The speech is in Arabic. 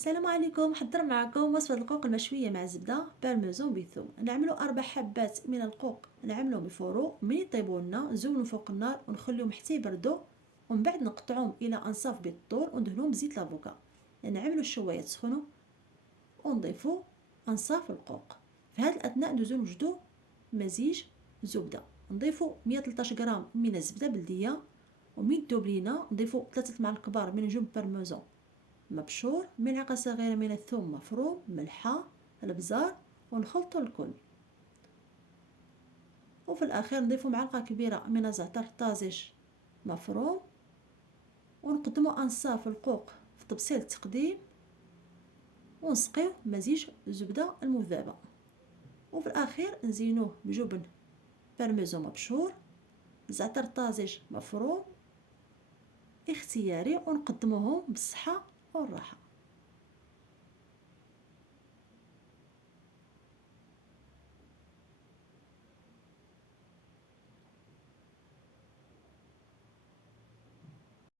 السلام عليكم. حضر معكم وصفة القوق المشوية مع الزبدة بارميزون بثوم. نعملوا 4 حبات من القوق، نعملهم بفورو. من يطيبوا لنا نزولوا فوق النار ونخليهم حتى يبردوا، ومن بعد نقطعوهم الى انصاف بالطول وندهنوهم بزيت لافوكا. نعملوا الشوايه تسخنوا ونضيفوا انصاف القوق. في هذا الاثناء ندوزو نوجدوا مزيج زبده. نضيفوا 113 غرام من الزبده بلديه، ومن الدوبلينه نضيفوا 3 معالق كبار من جبن بارميزون مبشور، ملعقة صغيرة من الثوم مفروم، ملحة، البزار، ونخلطوا الكل. وفي الأخير نضيف معلقة كبيرة من الزعتر طازج مفروم، ونقدموا أنصاف القوق في طبسيل التقديم، ونسقيو مزيج الزبدة المذابة. وفي الأخير نزينوه بجبن بارميزون مبشور، زعتر طازج مفروم اختياري، ونقدموهم بالصحة والراحة.